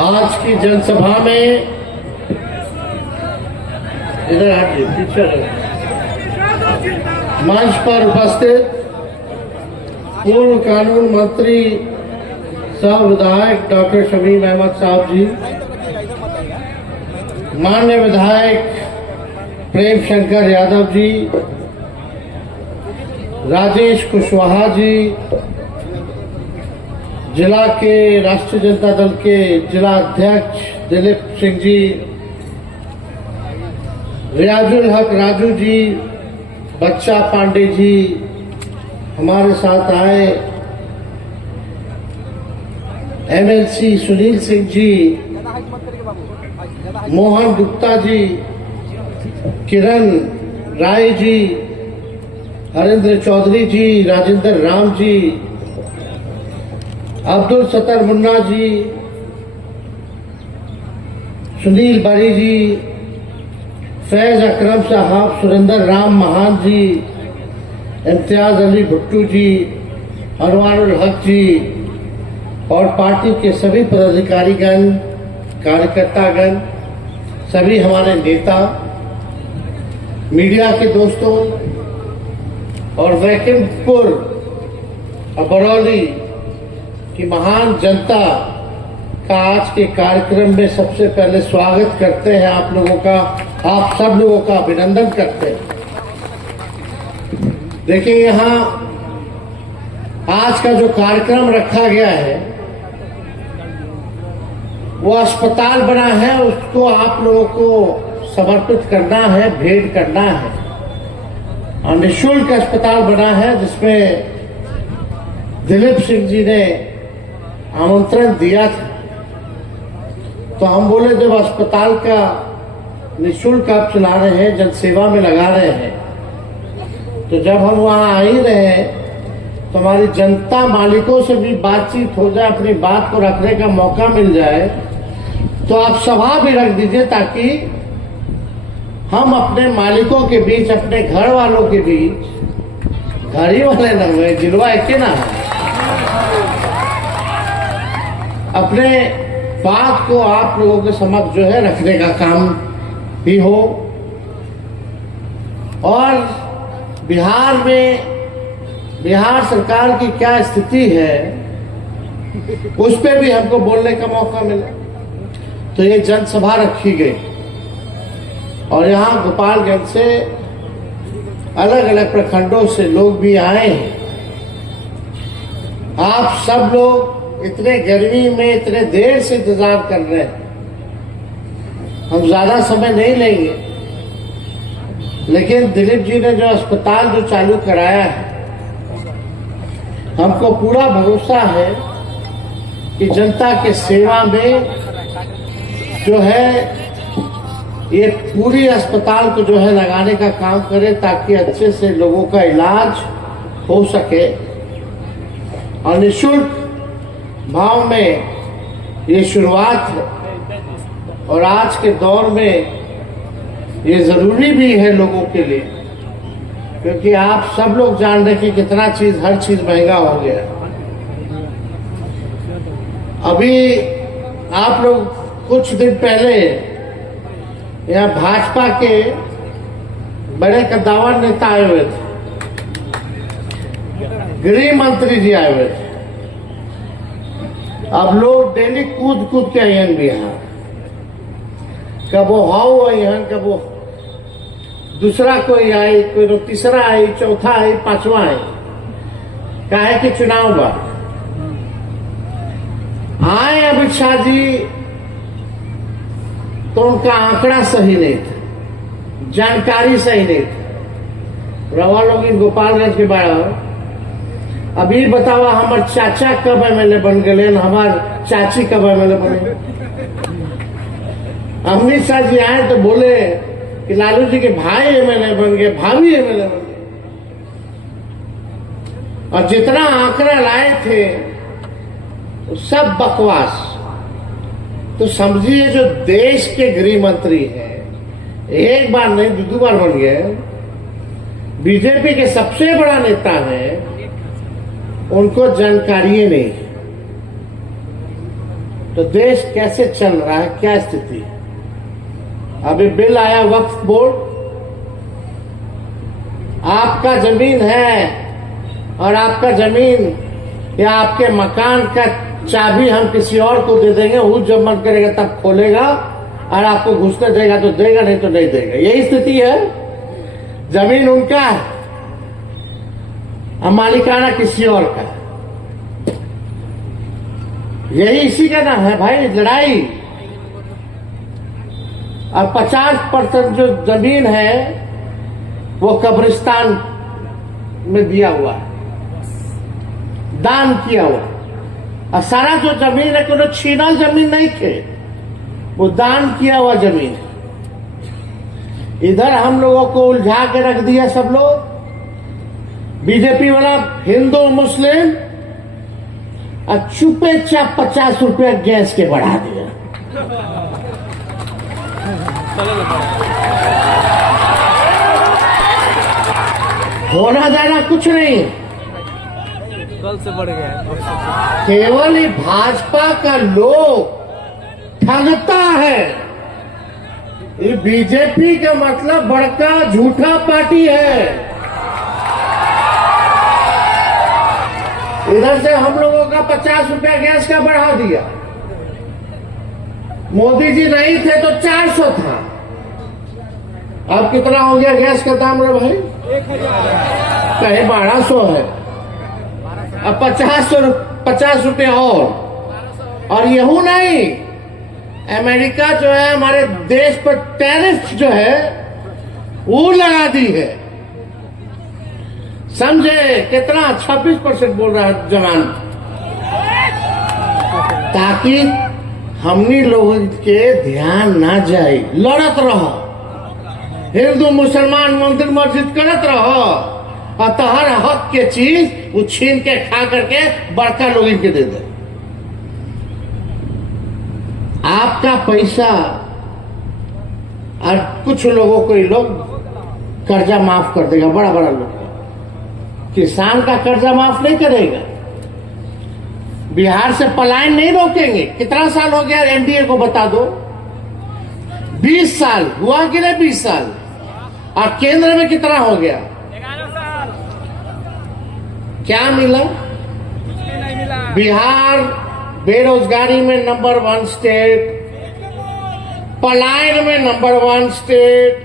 आज की जनसभा में इधर पीछे मंच पर उपस्थित पूर्व कानून मंत्री सह विधायक डॉक्टर शमीम अहमद साहब जी, माननीय विधायक प्रेम शंकर यादव जी, राजेश कुशवाहा जी, जिला के राष्ट्रीय जनता दल के जिला अध्यक्ष दिलीप सिंह जी, रियाजुल हक राजू जी, बच्चा पांडे जी, हमारे साथ आए एमएलसी सुनील सिंह जी, मोहन गुप्ता जी, किरण राय जी, हरेंद्र चौधरी जी, राजेंद्र राम जी, अब्दुल सत्तर मुन्ना जी, सुनील बड़ी जी, फैज अकरम साहब, सुरेंद्र राम महान जी, इम्तियाज अली भुट्टू जी, अनवारुल हक जी और पार्टी के सभी पदाधिकारीगण, कार्यकर्तागण, सभी हमारे नेता, मीडिया के दोस्तों और वैकुंठपुर बरौली की महान जनता का आज के कार्यक्रम में सबसे पहले स्वागत करते हैं आप लोगों का, आप सब लोगों का अभिनंदन करते हैं। देखिए, यहाँ आज का जो कार्यक्रम रखा गया है वो अस्पताल बना है, उसको आप लोगों को समर्पित करना है, भेंट करना है। और निःशुल्क अस्पताल बना है जिसमें दिलीप सिंह जी ने आमंत्रण दिया था। तो हम बोले जब अस्पताल का निःशुल्क आप चला रहे हैं, जनसेवा में लगा रहे हैं, तो जब हम वहां आ ही रहे हैं तो हमारी जनता मालिकों से भी बातचीत हो जाए, अपनी बात को रखने का मौका मिल जाए, तो आप सभा भी रख दीजिए ताकि हम अपने मालिकों के बीच, अपने घर वालों के बीच, घर ही वाले न हुए, जिलवा एक ना है, अपने बात को आप लोगों के समक्ष जो है रखने का काम भी हो। और बिहार में बिहार सरकार की क्या स्थिति है उस पर भी हमको बोलने का मौका मिला। तो ये जनसभा रखी गई और यहाँ गोपालगंज से अलग अलग प्रखंडों से लोग भी आए हैं। आप सब लोग इतने गर्मी में इतने देर से इंतजार कर रहे हैं, हम ज्यादा समय नहीं लेंगे, लेकिन दिलीप जी ने जो अस्पताल जो चालू कराया है, हमको पूरा भरोसा है कि जनता के सेवा में जो है ये पूरी अस्पताल को जो है लगाने का काम करे ताकि अच्छे से लोगों का इलाज हो सके और निःशुल्क भाव में ये शुरुआत है। और आज के दौर में ये जरूरी भी है लोगों के लिए, क्योंकि आप सब लोग जान रहे कि कितना चीज, हर चीज महंगा हो गया। अभी आप लोग कुछ दिन पहले यहाँ भाजपा के बड़े कद्दावर नेता आए हुए थे, गृह मंत्री जी आए हुए थे। अब लोग डेली कूद कूद के आयन भी यहाँ, कब वो हाउ आयन, कब वो दूसरा कोई आई, कोई तीसरा आई, चौथा आई, पांचवा आई, काहे कि चुनाव बा आए अमित शाह जी, तो उनका आंकड़ा सही नहीं था, जानकारी सही नहीं था। रवा लोग इन गोपालगंज के बारे अभी बतावा हमार चाचा कब एमएलए बन गए, हमार चाची कब एमएलए बने। अमित शाह जी आए तो बोले कि लालू जी के भाई एमएलए बन गए, भाभी एमएलए बन गए, और जितना आंकड़ा लाए थे तो सब बकवास। तो समझिए जो देश के गृह मंत्री हैं, एक बार नहीं दो बार बन गए, बीजेपी के सबसे बड़ा नेता है, उनको जानकारी नहीं। तो देश कैसे चल रहा है, क्या स्थिति है। अभी बिल आया वक्फ बोर्ड, आपका जमीन है और आपका जमीन या आपके मकान का चाबी हम किसी और को दे देंगे, वो जब मन करेगा तब खोलेगा और आपको घुसने देगा तो देगा, नहीं तो नहीं देगा। यही स्थिति है। जमीन उनका है और मालिकाना किसी और का है। यही इसी का नाम है भाई लड़ाई। और 50% जो जमीन है वो कब्रिस्तान में दिया हुआ है, दान किया हुआ। और सारा जो जमीन है कोई छीनल जमीन नहीं थे, वो दान किया हुआ जमीन। इधर हम लोगों को उलझा के रख दिया सब लोग, बीजेपी वाला हिंदू मुस्लिम, और चुपे चाप 50 रुपया गैस के बढ़ा दिया। होना जाना कुछ नहीं, कल से बढ़ गया। केवल ये भाजपा का लोग ठगता है। ये बीजेपी का मतलब बड़का झूठा पार्टी है। इधर से हम लोगों का 50 रुपया गैस का बढ़ा दिया। मोदी जी नहीं थे तो 400 था, अब कितना हो गया गैस का दाम रे भाई? 1000। कहीं 1200 है, अब 50 रुपये और यहू नहीं, अमेरिका जो है हमारे देश पर टैरिफ जो है वो लगा दी है। समझे कितना? 26% बोल रहा है जवान, ताकि हमनी लोगों के ध्यान ना जाए। लड़त रहो, हिंदू मुसलमान मंदिर मस्जिद करत रहो, और तहर हक के चीज वो छीन के खा करके बड़का लोग इनके दे दे। आपका पैसा और कुछ लोगों को ये लोग कर्जा माफ कर देगा, बड़ा बड़ा लोग। किसान का कर्जा माफ नहीं करेगा, बिहार से पलायन नहीं रोकेंगे। कितना साल हो गया एनडीए को बता दो? 20 साल हुआ कि नहीं? 20 साल। और केंद्र में कितना हो गया? 11 साल। क्या मिला? नहीं मिला। बिहार बेरोजगारी में नंबर 1 स्टेट, पलायन में नंबर 1 स्टेट,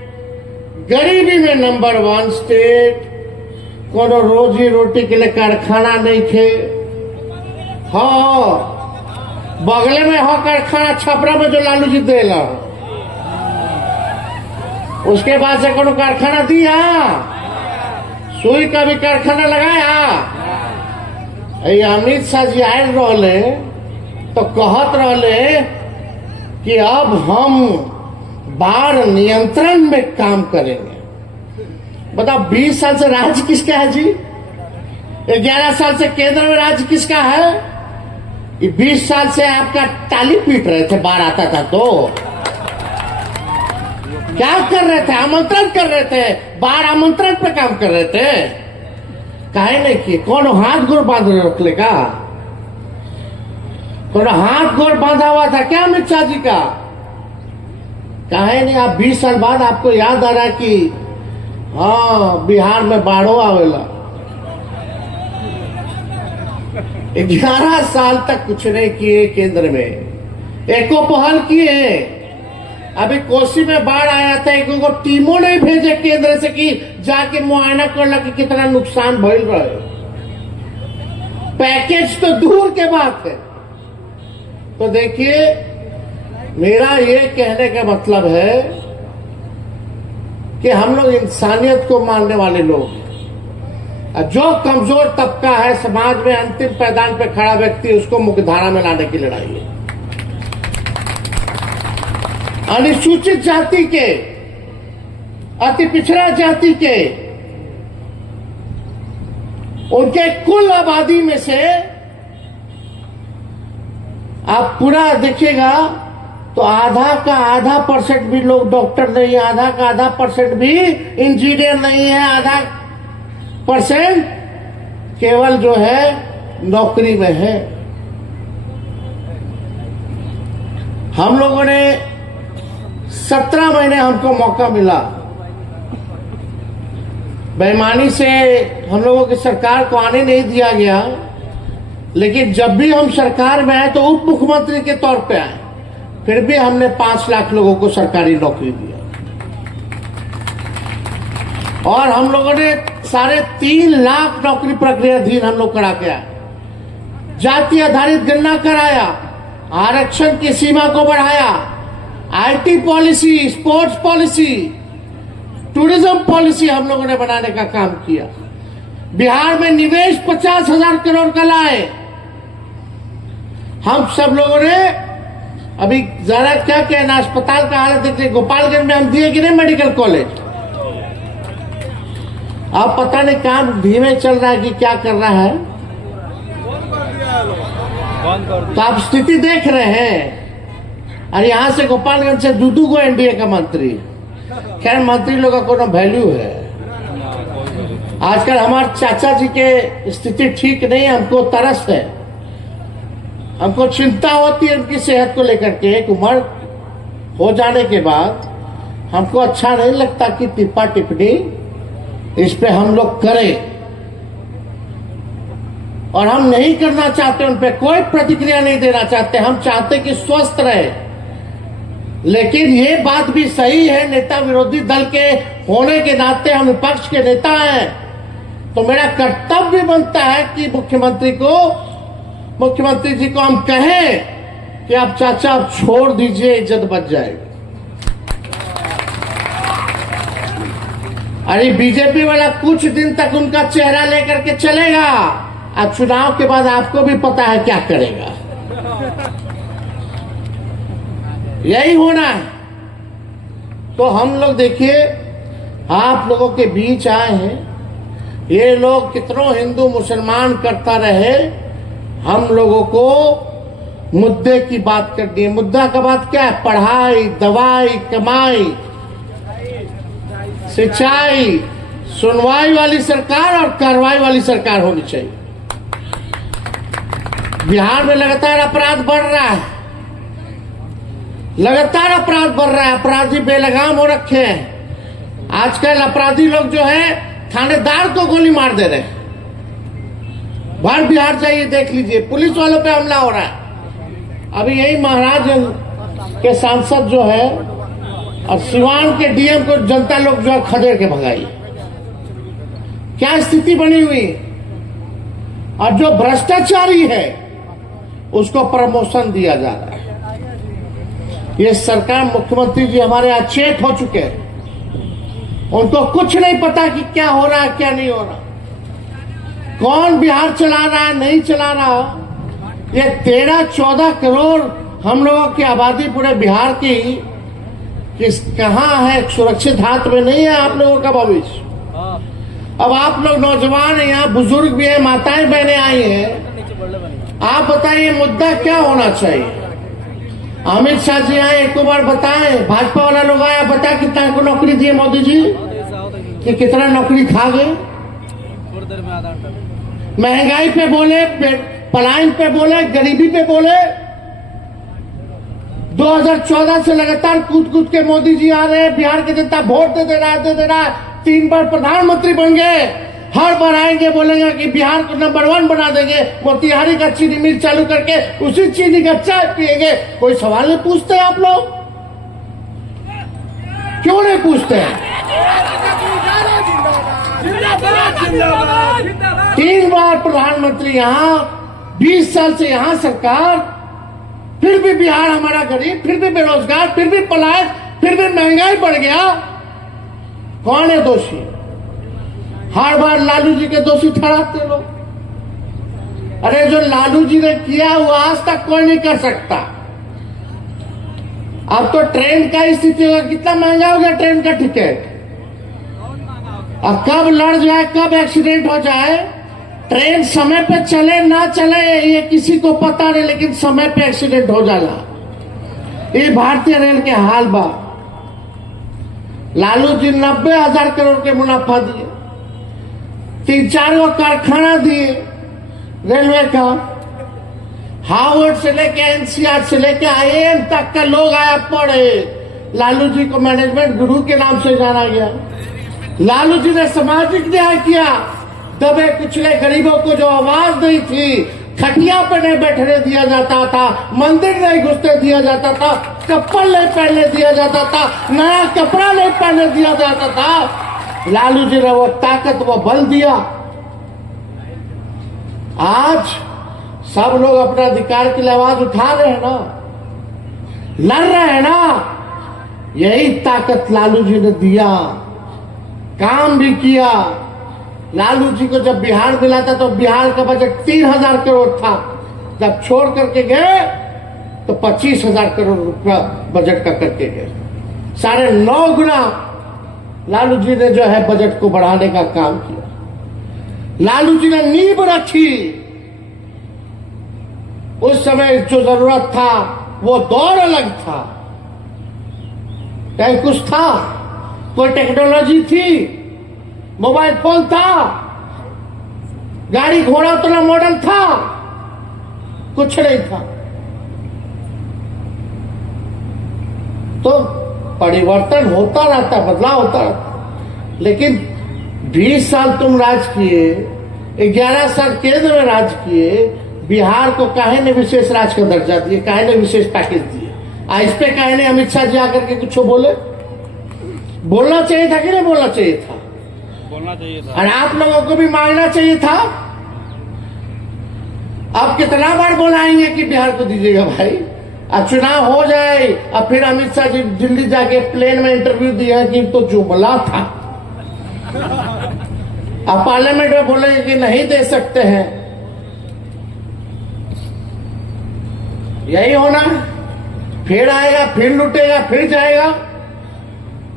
गरीबी में नंबर 1 स्टेट। कोनो रोजी रोटी के लिए कारखाना नहीं थे। हाँ, बगले में हो कारखाना छपरा में जो लालू जी देला, उसके बाद से कोनो कारखाना दिया? सुई का भी कारखाना लगाया? अमित शाह जी आए रहले तो कहत रहले कि अब हम बाढ़ नियंत्रण में काम करेंगे। बताओ, 20 साल से राज्य किसका है जी? 11 साल से केंद्र में राज्य किसका है? ये 20 साल से आपका टाली पीट रहे थे, बाढ़ आता था तो क्या कर रहे थे? आमंत्रण कर रहे थे, बाढ़ आमंत्रण पे काम कर रहे थे। काहे नहीं किए? कौन हाथ गोड़ बांध रख लेगा? कौन हाथ गोड़ बांधा हुआ था क्या अमित शाह जी का? काहे नहीं? आप 20 साल बाद आपको याद आ रहा कि हाँ बिहार में बाढ़ो आवेला। 11 साल तक कुछ नहीं किए केंद्र में, एको पहल किए। अभी कोसी में बाढ़ आया था, एक टीमों नहीं भेजे केंद्र से कि जाके मुआयना करला कि कितना नुकसान भइल रहे। पैकेज तो दूर के बात है। तो देखिए, मेरा ये कहने का मतलब है कि हम लोग इंसानियत को मानने वाले लोग हैं। जो कमजोर तबका है समाज में, अंतिम पैदान पे खड़ा व्यक्ति, उसको मुख्यधारा में लाने की लड़ाई है। अनुसूचित जाति के, अति पिछड़ा जाति के, उनके कुल आबादी में से आप पूरा देखिएगा तो आधा का आधा % भी लोग डॉक्टर नहीं है, आधा का आधा % भी इंजीनियर नहीं है, आधा % केवल जो है नौकरी में है। हम लोगों ने 17 महीने हमको मौका मिला, बेईमानी से हम लोगों की सरकार को आने नहीं दिया गया, लेकिन जब भी हम सरकार में आए तो उप मुख्यमंत्री के तौर पे आए, फिर भी हमने 5 लाख लोगों को सरकारी नौकरी दिया और हम लोगों ने 3.5 लाख नौकरी प्रक्रियाधीन हम लोग करा के आए, जाति आधारित गणना कराया, आरक्षण की सीमा को बढ़ाया, IT policy, sports policy, tourism policy हम लोगों ने बनाने का काम किया। बिहार में निवेश 50,000 करोड़ का लाए। हम सब लोगों ने अभी जरा क्या कहना, अस्पताल का हालत देखिए, गोपालगंज में हम दिए कि नहीं मेडिकल कॉलेज, अब पता नहीं काम धीमे चल रहा है कि क्या कर रहा है, तो आप स्थिति देख रहे हैं। और यहां से गोपालगंज से दूदू को एनडीए का मंत्री, खैर मंत्री लोगों का कोनो वैल्यू है। आजकल हमारे चाचा जी के स्थिति ठीक नहीं, हमको तरस है, हमको चिंता होती है उनकी सेहत को लेकर के। एक उम्र हो जाने के बाद हमको अच्छा नहीं लगता कि टिप्पा टिप्पणी इस पे हम लोग करें, और हम नहीं करना चाहते, उन पे कोई प्रतिक्रिया नहीं देना चाहते। हम चाहते कि स्वस्थ रहे, लेकिन ये बात भी सही है, नेता विरोधी दल के होने के नाते हम विपक्ष के नेता हैं, तो मेरा कर्तव्य बनता है कि मुख्यमंत्री जी को हम कहें कि आप चाचा आप छोड़ दीजिए, इज्जत बच जाएगी। अरे बीजेपी वाला कुछ दिन तक उनका चेहरा लेकर के चलेगा, अब चुनाव के बाद आपको भी पता है क्या करेगा। यही होना है। तो हम लोग देखिए, आप लोगों के बीच आए हैं, ये लोग कितनों हिंदू मुसलमान करता रहे, हम लोगों को मुद्दे की बात करनी है। मुद्दा का बात क्या है? पढ़ाई, दवाई, कमाई, सिंचाई, सुनवाई वाली सरकार और कार्रवाई वाली सरकार होनी चाहिए। बिहार में लगातार अपराध बढ़ रहा है, लगातार अपराध बढ़ रहा है, अपराधी बेलगाम हो रखे हैं। आजकल अपराधी लोग जो है थानेदार को गोली मार दे रहे हैं। भर बिहार जाइए देख लीजिए, पुलिस वालों पे हमला हो रहा है। अभी यही महाराज के सांसद जो है और सिवान के डीएम को जनता लोग जो है खदेड़ के भगाई, क्या स्थिति बनी हुई। और जो भ्रष्टाचारी है उसको प्रमोशन दिया जा रहा है। ये सरकार, मुख्यमंत्री जी हमारे अचेत हो चुके हैं, उनको कुछ नहीं पता कि क्या हो रहा है क्या नहीं हो रहा, कौन बिहार चला रहा है नहीं चला रहा। ये 13-14 करोड़ हम लोगों की आबादी पूरे बिहार की कहाँ है, सुरक्षित हाथ में नहीं है आप लोगों का भविष्य। अब आप लोग नौजवान हैं, यहाँ बुजुर्ग भी है, माताएं बहनें आई हैं, आप बताइए मुद्दा क्या होना चाहिए। अमित शाह जी आए, एक बार बताएं, भाजपा वाला लोग आया, बता कितना को नौकरी दिए मोदी जी, कि कितना नौकरी खा गए। महंगाई पे बोले, पलायन पे बोले, गरीबी पे बोले। 2014 से लगातार कूद कूद के मोदी जी आ रहे हैं, बिहार की जनता वोट दे रहा है, 3 बार प्रधानमंत्री बन गए। हर बार आएंगे बोलेंगे कि बिहार को नंबर 1 बना देंगे, मोतिहारी का चीनी मिल चालू करके उसी चीनी का चाय पिएंगे। कोई सवाल नहीं पूछते आप लोग, क्यों नहीं पूछते? 3 बार प्रधानमंत्री यहाँ, 20 साल से यहाँ सरकार, फिर भी बिहार हमारा गरीब, फिर भी बेरोजगार, फिर भी पलायन, फिर भी महंगाई बढ़ गया। कौन है दोषी? हर बार लालू जी के दोषी ठहराते लोग। अरे जो लालू जी ने किया वो आज तक कोई नहीं कर सकता। अब तो ट्रेन का स्थिति होगा, कितना महंगा हो गया ट्रेन का टिकट। अब कब लड़ जाए, कब एक्सीडेंट हो जाए, ट्रेन समय पे चले ना चले ये किसी को पता नहीं, लेकिन समय पे एक्सीडेंट हो जाला। ये भारतीय रेल के हाल बा। लालू जी 90,000 करोड़ के मुनाफा दिए, 3-4 कारखाना दिए रेलवे का, हार्वर्ड से लेके एनसीआर से लेके आईआईएम तक का लोग आया पढ़े। लालू जी को मैनेजमेंट गुरु के नाम से जाना गया। लालू जी ने सामाजिक न्याय किया। दबे कुचले गरीबों को जो आवाज दी थी, खटिया पर नहीं बैठने दिया जाता था, मंदिर नहीं घुसने दिया जाता था, चप्पल नहीं पहनने दिया जाता था, नया कपड़ा नहीं पहनने दिया जाता था, लालू जी ने वो ताकत वो बल दिया। आज सब लोग अपने अधिकार के लिए आवाज उठा रहे हैं ना, लड़ रहे हैं ना। यही ताकत लालू जी ने दिया, काम भी किया। लालू जी को जब बिहार मिला था तो बिहार का बजट 3,000 करोड़ था। जब छोड़ करके गए तो 25,000 करोड़ रुपया बजट का करके गए। 9.5 गुना लालू जी ने जो है बजट को बढ़ाने का काम किया। लालू जी ने नींव रखी। उस समय जो जरूरत था वो दौर अलग था, कहीं कुछ था, कोई टेक्नोलॉजी थी, मोबाइल फोन था, गाड़ी घोड़ा उतना मॉडर्न था, कुछ नहीं था। तो परिवर्तन होता रहता, बदलाव होता रहता। लेकिन 20 साल तुम राज किए, 11 साल केंद्र में राज किए, बिहार को काहे ने विशेष राज्य का दर्जा दिए, काहे ने विशेष पैकेज दिए? इस पे काहे ने अमित शाह जी आकर के कुछ बोले? बोलना चाहिए था कि नहीं बोलना चाहिए था? बोलना चाहिए था। और आप लोगों को भी मांगना चाहिए था। अब कितना बार बोलाएंगे कि बिहार को दीजिएगा भाई? अब चुनाव हो जाए, अब फिर अमित शाह जी दिल्ली जाके प्लेन में इंटरव्यू दिया कि तो जुमला था। अब पार्लियामेंट में बोलेंगे कि नहीं दे सकते हैं। यही होना, फिर आएगा, फिर लुटेगा, फिर जाएगा।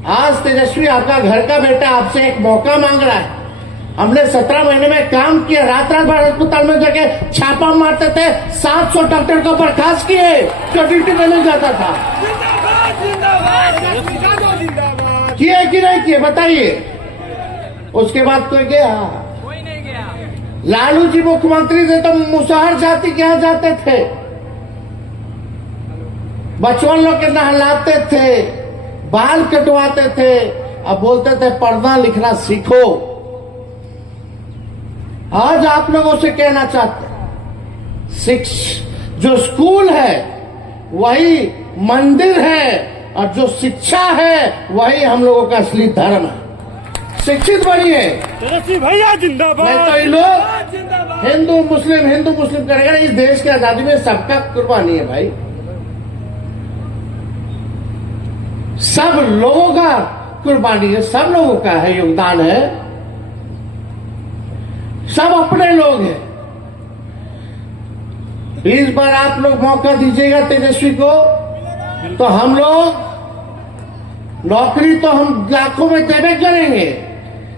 आज तेजस्वी आपका घर का बेटा आपसे एक मौका मांग रहा है। हमने 17 महीने में काम किया, रात रात भर अस्पताल में जाके छापा मारते थे, 700 डॉक्टर को बर्खास्त किए जो ड्यूटी पे नहीं जाता था। किए कि नहीं किए बताइए? उसके बाद कोई गया? कोई नहीं गया। लालू जी मुख्यमंत्री थे तो मुसहर जाति के यहां जाते थे, बचपन लोग के नहलाते थे, बाल कटवाते थे, अब बोलते थे पढ़ना लिखना सीखो। आज आप लोगों से कहना चाहते हैं, जो स्कूल है वही मंदिर है, और जो शिक्षा है वही हम लोगों का असली धर्म है। शिक्षित बनिए। भैया जिंदाबाद। नहीं तो ये लोग हिंदू मुस्लिम करेगा। इस देश की आजादी में सबका कुर्बानी है भाई, सब लोगों का कुर्बानी है, सब लोगों का है, योगदान है, सब अपने लोग हैं। इस बार आप लोग मौका दीजिएगा तेजस्वी को, तो हम लोग नौकरी तो हम लाखों में देवे करेंगे,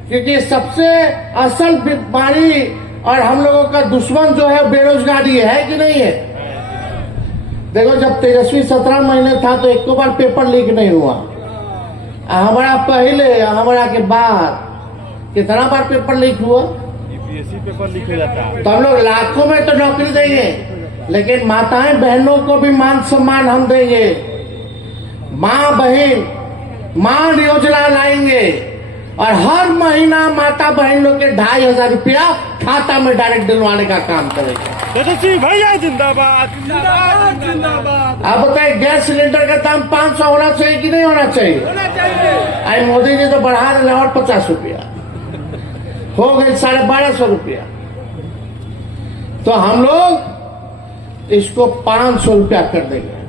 क्योंकि सबसे असल बीमारी और हम लोगों का दुश्मन जो है बेरोजगारी है कि नहीं है? देखो, जब तेजस्वी 17 महीने था तो एक बार पेपर लीक नहीं हुआ। हमारा पहले, हमारा के बाद कितना बार पेपर लीक हुआ? यूपीएससी पेपर लीक हो जाता है। तो हम लोग लाखों में तो नौकरी देंगे, लेकिन माताएं बहनों को भी मान सम्मान हम देंगे। माँ बहन मान योजना लाएंगे, और हर महीना माता बहन लोग के 2,500 रुपया खाता में डायरेक्ट दिलवाने का काम करेंगे। तेजस्वी भैया जिंदाबाद। जिंदाबाद जिंदाबाद। आप बताइए, गैस सिलेंडर का दाम 500 होना चाहिए कि नहीं होना चाहिए? होना चाहिए। आई मोदी जी तो बढ़ा रहे और 50 रुपया हो गए, 1250 रुपया। तो हम लोग इसको 500 रुपया कर देंगे।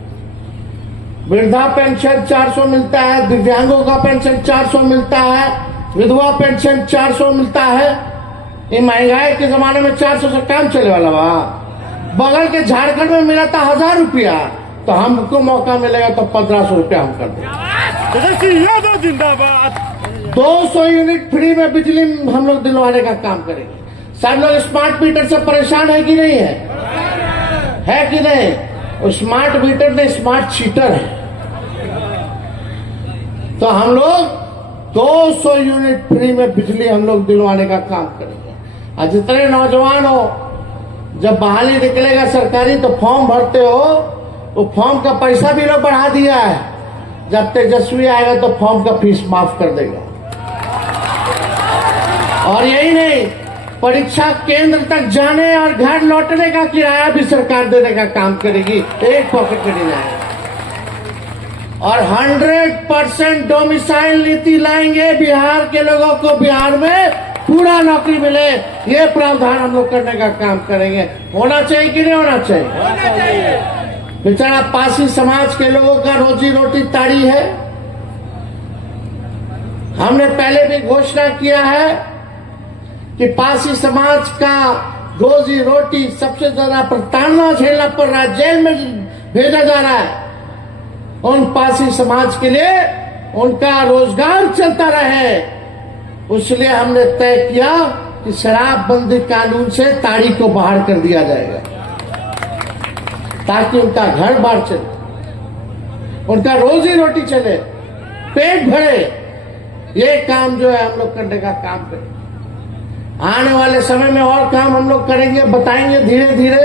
वृद्धा पेंशन 400 मिलता है, दिव्यांगों का पेंशन 400 मिलता है, विधवा पेंशन 400 मिलता है। ये महंगाई के जमाने में 400 से काम चले वाला बा। बगल के झारखंड में मिला था 1,000 रुपया, तो हमको मौका मिलेगा तो 1,500 रुपया हम कर देंगे। तेजस्वी यादव जिंदाबाद। 200 यूनिट फ्री में बिजली हम लोग दिलवाने का काम करेंगे। सब लोग स्मार्ट मीटर से परेशान है कि नहीं है कि नहीं? स्मार्ट मीटर नहीं, स्मार्ट चीटर है। तो हम लोग 200 यूनिट फ्री में बिजली हम लोग दिलवाने का काम करेंगे। और जितने नौजवान हो जब बहाली निकलेगा सरकारी तो फॉर्म भरते हो, तो फॉर्म का पैसा भी लोग बढ़ा दिया है। जब तेजस्वी आएगा तो फॉर्म का फीस माफ कर देगा। और यही नहीं, परीक्षा केंद्र तक जाने और घर लौटने का किराया भी सरकार देने का काम करेगी, एक पॉकेट कटी जाएगा। और 100% डोमिसाइल नीति लाएंगे, बिहार के लोगों को बिहार में पूरा नौकरी मिले, ये प्रावधान हम लोग करने का काम करेंगे। होना चाहिए कि नहीं होना चाहिए? होना चाहिए। बेचारा पासी समाज के लोगों का रोजी रोटी ताड़ी है। हमने पहले भी घोषणा किया है कि पासी समाज का रोजी रोटी सबसे ज्यादा प्रताड़ना झेलना पड़ रहा है, जेल में भेजा जा रहा है। उन पासी समाज के लिए उनका रोजगार चलता रहे, इसलिए हमने तय किया कि शराबबंदी कानून से ताड़ी को बाहर कर दिया जाएगा, ताकि उनका घर बार चले, उनका रोजी रोटी चले, पेट भरे। ये काम जो है हम लोग करने का काम करें। आने वाले समय में और काम हम लोग करेंगे, बताएंगे धीरे धीरे।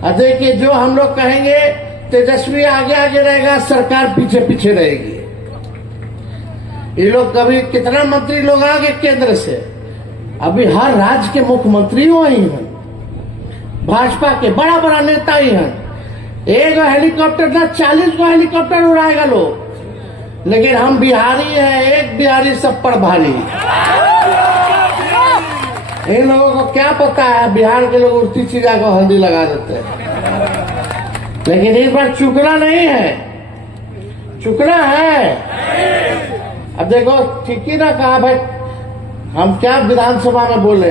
और देखिए, जो हम लोग कहेंगे, तेजस्वी आगे आगे रहेगा, सरकार पीछे पीछे रहेगी। ये लोग कभी कितना मंत्री लोग आ गए केंद्र से, अभी हर राज्य के मुख्यमंत्री वही हैं, भाजपा के बड़ा बड़ा नेता ही हैं। एक हेलीकॉप्टर ना 40 को हेलीकॉप्टर उड़ाएगा लोग, लेकिन हम बिहारी हैं, एक बिहारी सब पर भारी। इन लोगों को क्या पता है, बिहार के लोग उड़ती चिड़िया को हल्दी लगा देते हैं। लेकिन इस बार चुकना नहीं है, चुकना है। अब देखो, ठीक ही ना कहा भाई, हम क्या विधानसभा में बोले,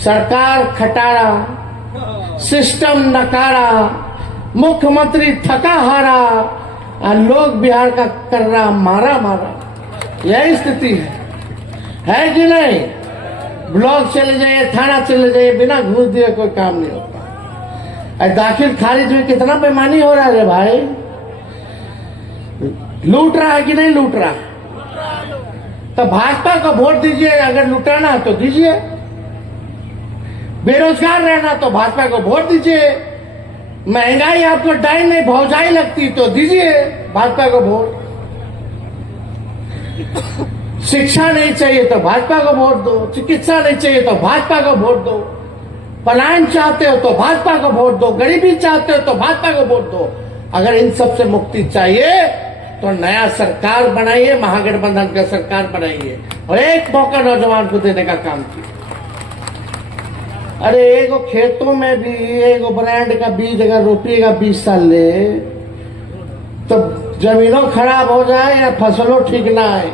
सरकार खटारा, सिस्टम नकारा, मुख्यमंत्री थका हारा, और लोग बिहार का कर रहा मारा मारा। यही स्थिति है कि नहीं? ब्लॉक चले जाइए, थाना चले जाइए, बिना घूस दिए कोई काम नहीं होता। दाखिल खारिज में कितना बेईमानी हो रहा है भाई, लूट रहा है कि नहीं लूट रहा? तो भाजपा को वोट दीजिए, अगर लुटाना है तो दीजिए। बेरोजगार रहना तो भाजपा को वोट दीजिए। महंगाई आपको डाई नहीं भौजाई लगती तो दीजिए भाजपा को वोट। शिक्षा नहीं चाहिए तो भाजपा को वोट दो, चिकित्सा नहीं चाहिए तो भाजपा को वोट दो, पलायन चाहते हो तो भाजपा को वोट दो, गरीबी चाहते हो तो भाजपा को वोट दो। अगर इन सब से मुक्ति चाहिए तो नया सरकार बनाइए, महागठबंधन का सरकार बनाइए, और एक मौका नौजवान को देने का काम कीजिए। अरे एगो खेतों में भी एगो ब्रांड का बीज अगर रोपिएगा 20 साल ले, तो जमीनों खराब हो जाए या फसलों ठीक ना आए।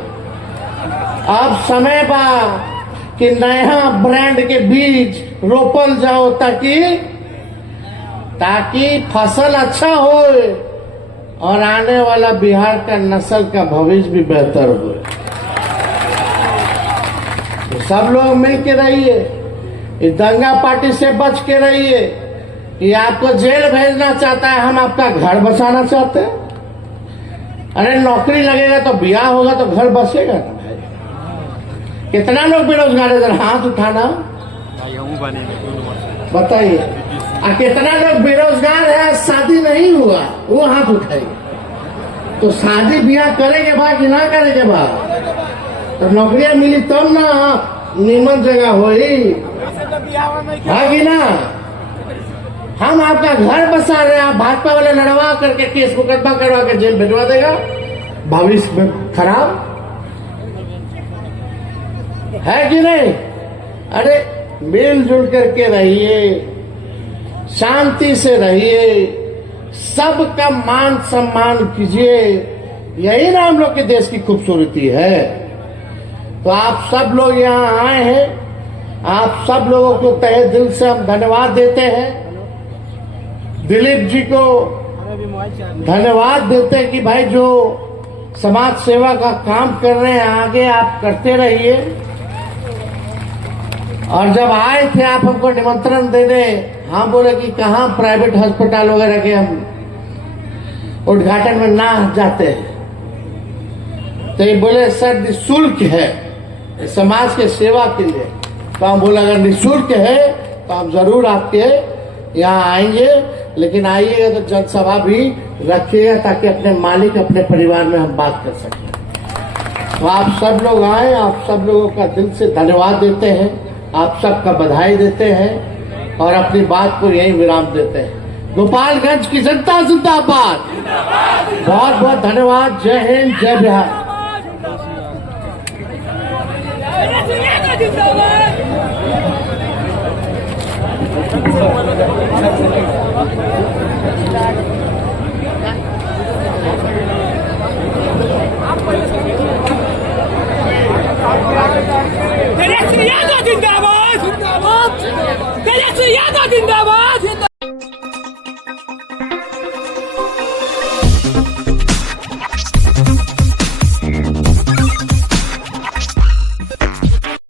अब समय बा कि नया ब्रांड के बीज रोपल जाओ, ताकि फसल अच्छा हो और आने वाला बिहार का नस्ल का भविष्य भी बेहतर हो। तो सब लोग मिल के रहिए, इस दंगा पार्टी से बच के रहिए। ये आपको जेल भेजना चाहता है, हम आपका घर बसाना चाहते हैं। अरे नौकरी लगेगा तो ब्याह होगा तो घर बसेगा ना भाई। कितना लोग बेरोजगार है, जरा हाथ उठाना बताइए। कितना लोग बेरोजगार है, शादी नहीं हुआ, वो हाथ उठाइए। तो शादी ब्याह करेंगे बा कि ना करेंगे बा? तो नौकरियां मिली तब ना नीमन जगह होई, है कि ना? हम आपका घर बसा रहे हैं, आप भाजपा वाले लड़वा करके केस मुकदमा करवा के जेल भिजवा देगा, भविष्य में खराब है कि नहीं? अरे मिलजुल करके रहिए, शांति से रहिए, सबका मान सम्मान कीजिए। यही ना हम लोग के देश की खूबसूरती है। तो आप सब लोग यहाँ आए हैं, आप सब लोगों को तहे दिल से हम धन्यवाद देते हैं। दिलीप जी को धन्यवाद देते हैं कि भाई जो समाज सेवा का काम कर रहे हैं, आगे आप करते रहिए। और जब आए थे आप हमको निमंत्रण देने, हम बोले कि कहाँ प्राइवेट अस्पताल वगैरह के हम उद्घाटन में ना जाते हैं, तो ये बोले सर निःशुल्क है, समाज के सेवा के लिए। तो हम बोला अगर निःशुल्क है तो हम जरूर आपके यहाँ आएंगे, लेकिन आइएगा तो जनसभा भी रखिएगा ताकि अपने मालिक अपने परिवार में हम बात कर सकें। तो आप सब लोग आए, आप सब लोगों का दिल से धन्यवाद देते हैं, आप सबका बधाई देते हैं और अपनी बात को यहीं विराम देते हैं। गोपालगंज की जनता जिंदाबाद, बहुत बहुत धन्यवाद। जय हिंद, जय बिहार। जिंदाबाद जिंदाबाद जिंदाबाद जिंदाबाद